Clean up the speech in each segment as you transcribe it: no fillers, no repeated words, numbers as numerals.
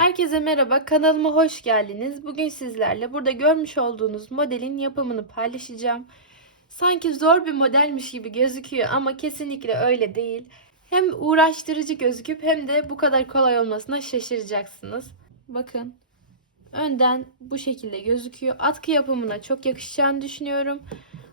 Herkese merhaba, kanalıma hoş geldiniz. Bugün sizlerle burada görmüş olduğunuz modelin yapımını paylaşacağım. Sanki zor bir modelmiş gibi gözüküyor ama kesinlikle öyle değil. Hem uğraştırıcı gözüküp hem de bu kadar kolay olmasına şaşıracaksınız. Bakın, önden bu şekilde gözüküyor. Atkı yapımına çok yakışacağını düşünüyorum.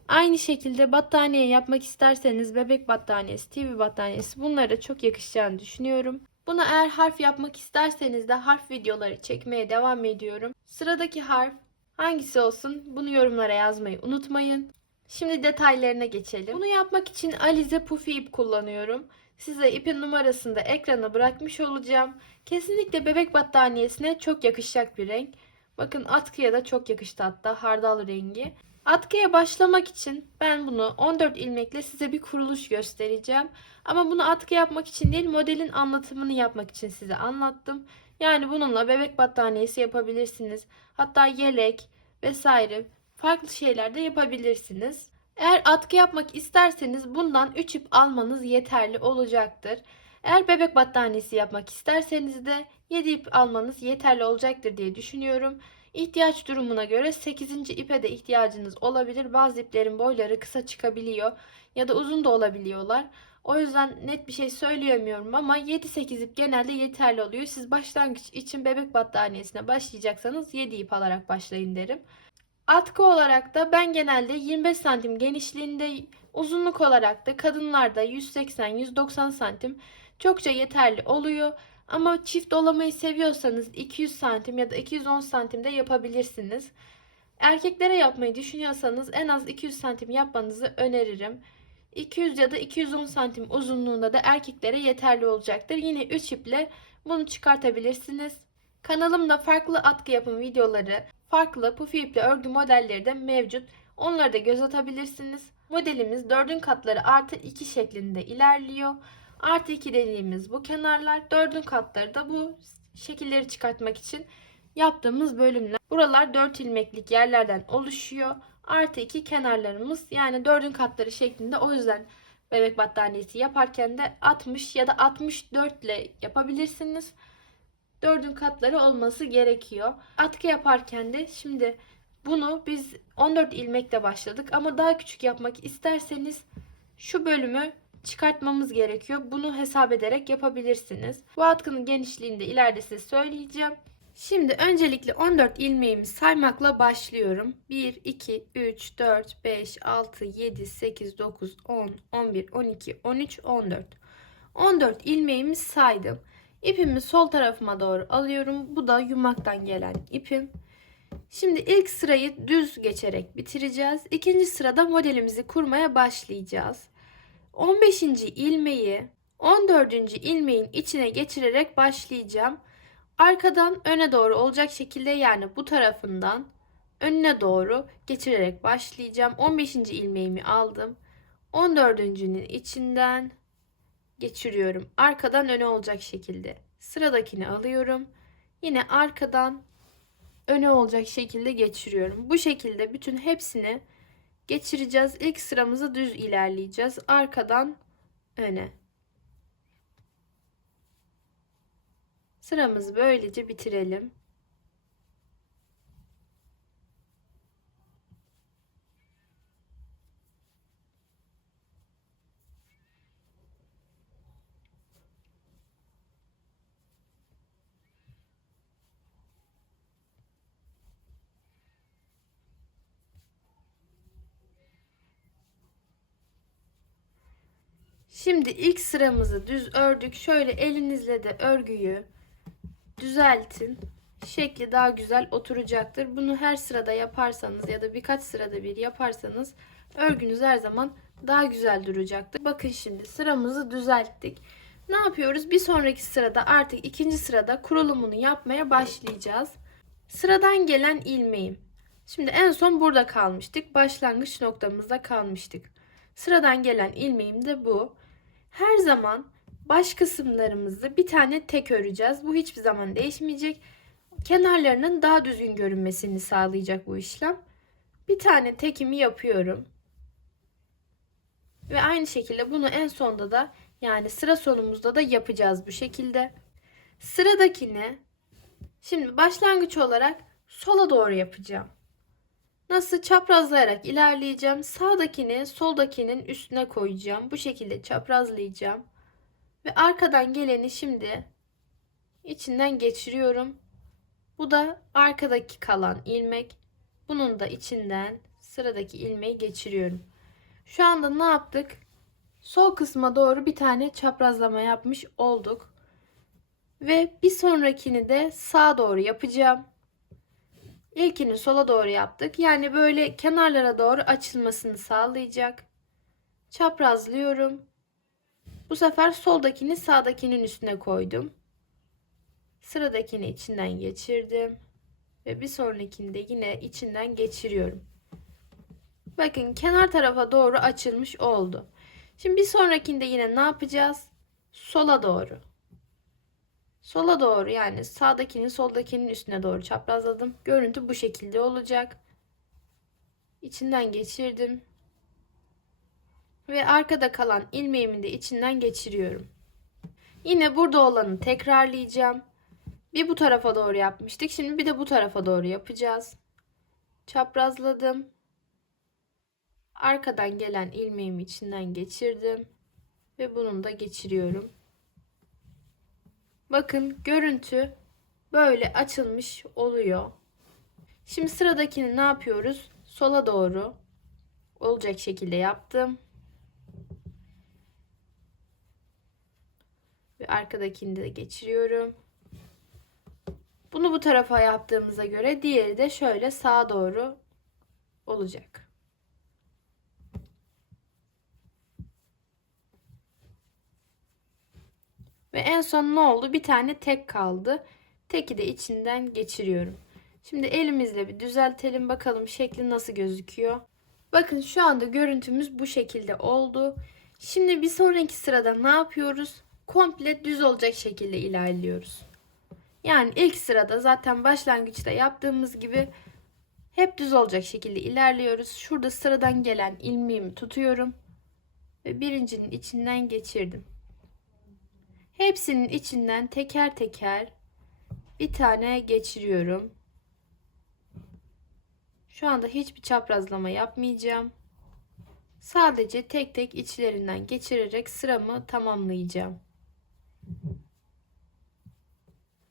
Aynı şekilde battaniye yapmak isterseniz bebek battaniyesi, TV battaniyesi bunlara çok yakışacağını düşünüyorum. Buna eğer harf yapmak isterseniz de harf videoları çekmeye devam ediyorum. Sıradaki harf hangisi olsun bunu yorumlara yazmayı unutmayın. Şimdi detaylarına geçelim. Bunu yapmak için Alize Pufi ip kullanıyorum. Size ipin numarasını da ekrana bırakmış olacağım. Kesinlikle bebek battaniyesine çok yakışacak bir renk. Bakın atkıya da çok yakıştı, hatta hardal rengi. Atkıya başlamak için ben bunu 14 ilmekle size bir kuruluş göstereceğim. Ama bunu atkı yapmak için değil, modelin anlatımını yapmak için size anlattım. Yani bununla bebek battaniyesi yapabilirsiniz. Hatta yelek vesaire farklı şeyler de yapabilirsiniz. Eğer atkı yapmak isterseniz bundan 3 ip almanız yeterli olacaktır. Eğer bebek battaniyesi yapmak isterseniz de 7 ip almanız yeterli olacaktır diye düşünüyorum. İhtiyaç durumuna göre 8. ipe de ihtiyacınız olabilir. Bazı iplerin boyları kısa çıkabiliyor ya da uzun da olabiliyorlar. O yüzden net bir şey söyleyemiyorum ama 7-8 ip genelde yeterli oluyor. Siz başlangıç için bebek battaniyesine başlayacaksanız 7 ip alarak başlayın derim. Atkı olarak da ben genelde 25 santim genişliğinde, uzunluk olarak da kadınlarda 180-190 santim çokça yeterli oluyor. Ama çift dolamayı seviyorsanız 200 santim ya da 210 santimde yapabilirsiniz. Erkeklere yapmayı düşünüyorsanız en az 200 santim yapmanızı öneririm. 200 ya da 210 santim uzunluğunda da erkeklere yeterli olacaktır. Yine 3 iple bunu çıkartabilirsiniz. Kanalımda farklı atkı yapım videoları, farklı pufi iple örgü modelleri de mevcut. Onları da göz atabilirsiniz. Modelimiz 4'ün katları artı 2 şeklinde ilerliyor. Artı 2 dediğimiz bu kenarlar, 4'ün katları da bu şekilleri çıkartmak için yaptığımız bölümler. Buralar 4 ilmeklik yerlerden oluşuyor. Artı 2 kenarlarımız, yani 4'ün katları şeklinde. O yüzden bebek battaniyesi yaparken de 60 ya da 64 ile yapabilirsiniz. 4'ün katları olması gerekiyor. Atkı yaparken de şimdi bunu biz 14 ilmekle başladık ama daha küçük yapmak isterseniz şu bölümü çıkartmamız gerekiyor. Bunu hesap ederek yapabilirsiniz. Bu atkının genişliğini de ileride size söyleyeceğim. Şimdi öncelikle 14 ilmeğimi saymakla başlıyorum. 1, 2, 3, 4, 5, 6, 7, 8, 9, 10, 11, 12, 13, 14. 14 ilmeğimi saydım. İpimi sol tarafıma doğru alıyorum. Bu da yumaktan gelen ipim. Şimdi ilk sırayı düz geçerek bitireceğiz. İkinci sırada modelimizi kurmaya başlayacağız. 15. ilmeği 14. ilmeğin içine geçirerek başlayacağım. Arkadan öne doğru olacak şekilde, yani bu tarafından önüne doğru geçirerek başlayacağım. 15. ilmeğimi aldım. 14.'ünün içinden geçiriyorum. Arkadan öne olacak şekilde. Sıradakini alıyorum. Yine arkadan öne olacak şekilde geçiriyorum. Bu şekilde bütün hepsini geçireceğiz. İlk sıramızı düz ilerleyeceğiz. Arkadan öne. Sıramızı böylece bitirelim. Şimdi ilk sıramızı düz ördük. Şöyle elinizle de örgüyü düzeltin. Şekli daha güzel oturacaktır. Bunu her sırada yaparsanız ya da birkaç sırada bir yaparsanız örgünüz her zaman daha güzel duracaktır. Bakın şimdi sıramızı düzelttik. Ne yapıyoruz? Bir sonraki sırada, artık ikinci sırada kurulumunu yapmaya başlayacağız. Sıradan gelen ilmeğim. Şimdi en son burada kalmıştık. Başlangıç noktamızda kalmıştık. Sıradan gelen ilmeğim de bu. Her zaman baş kısımlarımızda bir tane tek öreceğiz. Bu hiçbir zaman değişmeyecek. Kenarlarının daha düzgün görünmesini sağlayacak bu işlem. Bir tane tekimi yapıyorum. Ve aynı şekilde bunu en sonda da, yani sıra sonumuzda da yapacağız bu şekilde. Sıradakini Şimdi başlangıç olarak sola doğru yapacağım. Nasıl? Çaprazlayarak ilerleyeceğim. Sağdakini soldakinin üstüne koyacağım. Bu şekilde çaprazlayacağım. Ve arkadan geleni şimdi içinden geçiriyorum. Bu da arkadaki kalan ilmek. Bunun da içinden sıradaki ilmeği geçiriyorum. Şu anda ne yaptık? Sol kısma doğru bir tane çaprazlama yapmış olduk. Ve bir sonrakini de sağa doğru yapacağım. İlkini sola doğru yaptık. Yani böyle kenarlara doğru açılmasını sağlayacak. Çaprazlıyorum. Bu sefer soldakini sağdakinin üstüne koydum. Sıradakini içinden geçirdim. Ve bir sonrakini de yine içinden geçiriyorum. Bakın kenar tarafa doğru açılmış oldu. Şimdi bir sonrakinde yine ne yapacağız? Sola doğru. Sola doğru, yani sağdakini soldakinin üstüne doğru çaprazladım. Görüntü bu şekilde olacak. İçinden geçirdim. Ve arkada kalan ilmeğimi de içinden geçiriyorum. Yine burada olanı tekrarlayacağım. Bir bu tarafa doğru yapmıştık. Şimdi bir de bu tarafa doğru yapacağız. Çaprazladım. Arkadan gelen ilmeğimi içinden geçirdim. Ve bunu da geçiriyorum. Bakın görüntü böyle açılmış oluyor. Şimdi sıradakini ne yapıyoruz? Sola doğru olacak şekilde yaptım. Ve arkadakini de geçiriyorum. Bunu bu tarafa yaptığımıza göre diğeri de şöyle sağa doğru olacak. Ve en son ne oldu? Bir tane tek kaldı. Teki de içinden geçiriyorum. Şimdi elimizle bir düzeltelim bakalım şekli nasıl gözüküyor. Bakın şu anda görüntümüz bu şekilde oldu. Şimdi bir sonraki sırada ne yapıyoruz? Komple düz olacak şekilde ilerliyoruz. Yani ilk sırada zaten başlangıçta yaptığımız gibi hep düz olacak şekilde ilerliyoruz. Şurada sıradan gelen ilmeğimi tutuyorum. Ve birincinin içinden geçirdim. Hepsinin içinden teker teker bir tane geçiriyorum. Şu anda hiçbir çaprazlama yapmayacağım. Sadece tek tek içlerinden geçirerek sıramı tamamlayacağım.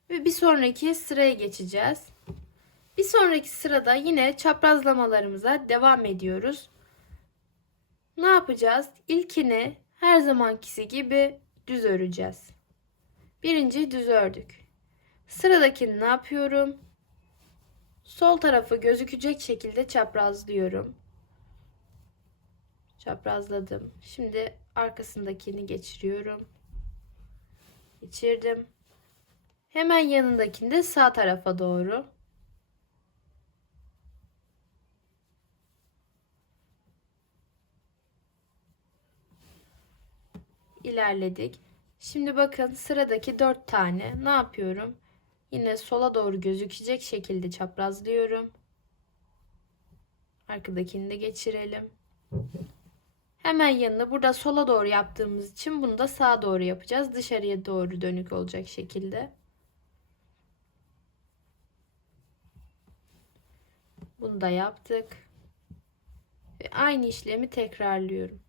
Ve bir sonraki sıraya geçeceğiz. Bir sonraki sırada yine çaprazlamalarımıza devam ediyoruz. Ne yapacağız? İlkini her zamankisi gibi düz öreceğiz. Birinci düz ördük. Sıradakini ne yapıyorum? Sol tarafı gözükecek şekilde çaprazlıyorum. Çaprazladım. Şimdi arkasındakini geçiriyorum. Geçirdim. Hemen yanındakini de sağ tarafa doğru. İlerledik. Şimdi bakın sıradaki 4 tane ne yapıyorum? Yine sola doğru gözükecek şekilde çaprazlıyorum. Arkadakini de geçirelim. Hemen yanına burada sola doğru yaptığımız için bunu da sağa doğru yapacağız. Dışarıya doğru dönük olacak şekilde. Bunu da yaptık. Ve aynı işlemi tekrarlıyorum.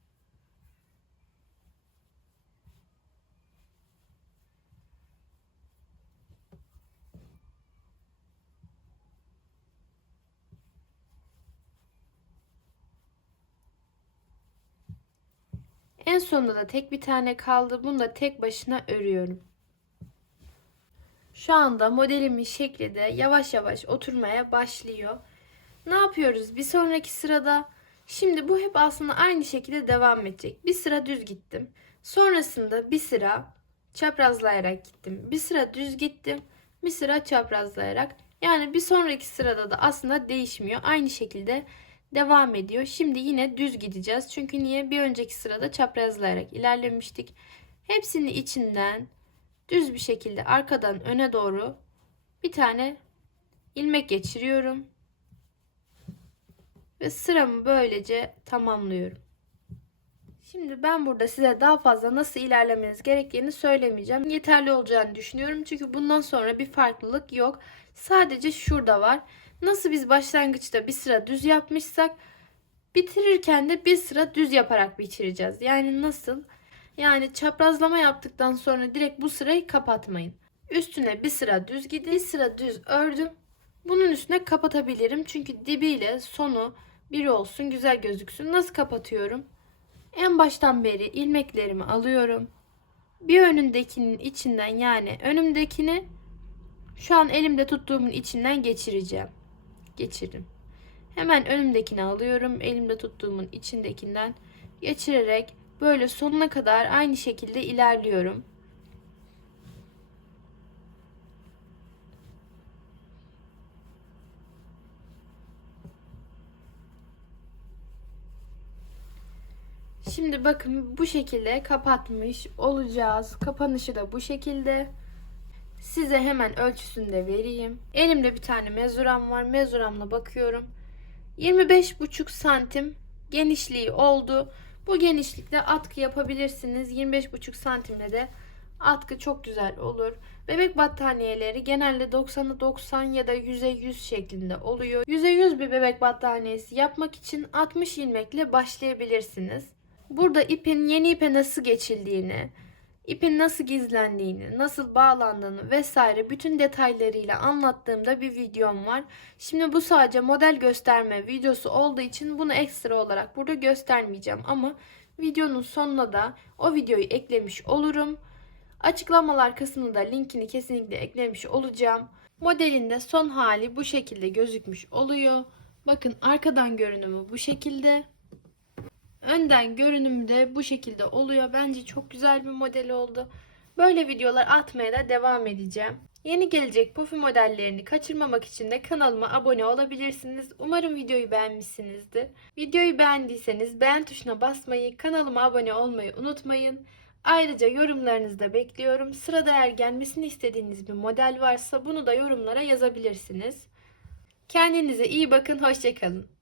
En sonunda da tek bir tane kaldı. Bunu da tek başına örüyorum. Şu anda modelimin şekli de yavaş yavaş oturmaya başlıyor. Ne yapıyoruz bir sonraki sırada? Şimdi bu hep aslında aynı şekilde devam edecek. Bir sıra düz gittim. Sonrasında bir sıra çaprazlayarak gittim. Bir sıra düz gittim. Bir sıra çaprazlayarak. Yani bir sonraki sırada da aslında değişmiyor. Aynı şekilde devam ediyor. Şimdi yine düz gideceğiz. Çünkü niye? Bir önceki sırada çaprazlayarak ilerlemiştik. Hepsini içinden düz bir şekilde arkadan öne doğru bir tane ilmek geçiriyorum. Ve sıramı böylece tamamlıyorum. Şimdi ben burada size daha fazla nasıl ilerlemeniz gerektiğini söylemeyeceğim. Yeterli olacağını düşünüyorum. Çünkü bundan sonra bir farklılık yok. Sadece şurada var. Nasıl biz başlangıçta bir sıra düz yapmışsak bitirirken de bir sıra düz yaparak bitireceğiz. Yani nasıl? Yani çaprazlama yaptıktan sonra direkt bu sırayı kapatmayın. Üstüne bir sıra düz gidin, bir sıra düz ördüm. Bunun üstüne kapatabilirim. Çünkü dibiyle sonu bir olsun, güzel gözüksün. Nasıl kapatıyorum? En baştan beri ilmeklerimi alıyorum. Bir önündekinin içinden, yani önümdekini şu an elimde tuttuğumun içinden geçireceğim. Geçirdim. Hemen önümdekini alıyorum. Elimde tuttuğumun içindekinden geçirerek böyle sonuna kadar aynı şekilde ilerliyorum. Şimdi bakın bu şekilde kapatmış olacağız. Kapanışı da bu şekilde. Size hemen ölçüsünü de vereyim. Elimde bir tane mezuram var. Mezuramla bakıyorum. 25,5 santim genişliği oldu. Bu genişlikte atkı yapabilirsiniz. 25,5 santimle de atkı çok güzel olur. Bebek battaniyeleri genelde 90'a 90 ya da 100'e 100 şeklinde oluyor. 100'e 100 bir bebek battaniyesi yapmak için 60 ilmekle başlayabilirsiniz. Burada ipin yeni ipe nasıl geçildiğini, ipin nasıl gizlendiğini, nasıl bağlandığını vesaire bütün detaylarıyla anlattığımda bir videom var. Şimdi bu sadece model gösterme videosu olduğu için bunu ekstra olarak burada göstermeyeceğim ama videonun sonuna da o videoyu eklemiş olurum. Açıklamalar kısmında da linkini kesinlikle eklemiş olacağım. Modelin de son hali bu şekilde gözükmüş oluyor. Bakın arkadan görünümü bu şekilde. Önden görünümü de bu şekilde oluyor. Bence çok güzel bir model oldu. Böyle videolar atmaya da devam edeceğim. Yeni gelecek pufi modellerini kaçırmamak için de kanalıma abone olabilirsiniz. Umarım videoyu beğenmişsinizdir. Videoyu beğendiyseniz beğen tuşuna basmayı, kanalıma abone olmayı unutmayın. Ayrıca yorumlarınızı da bekliyorum. Sırada eğer gelmesini istediğiniz bir model varsa bunu da yorumlara yazabilirsiniz. Kendinize iyi bakın, hoşça kalın.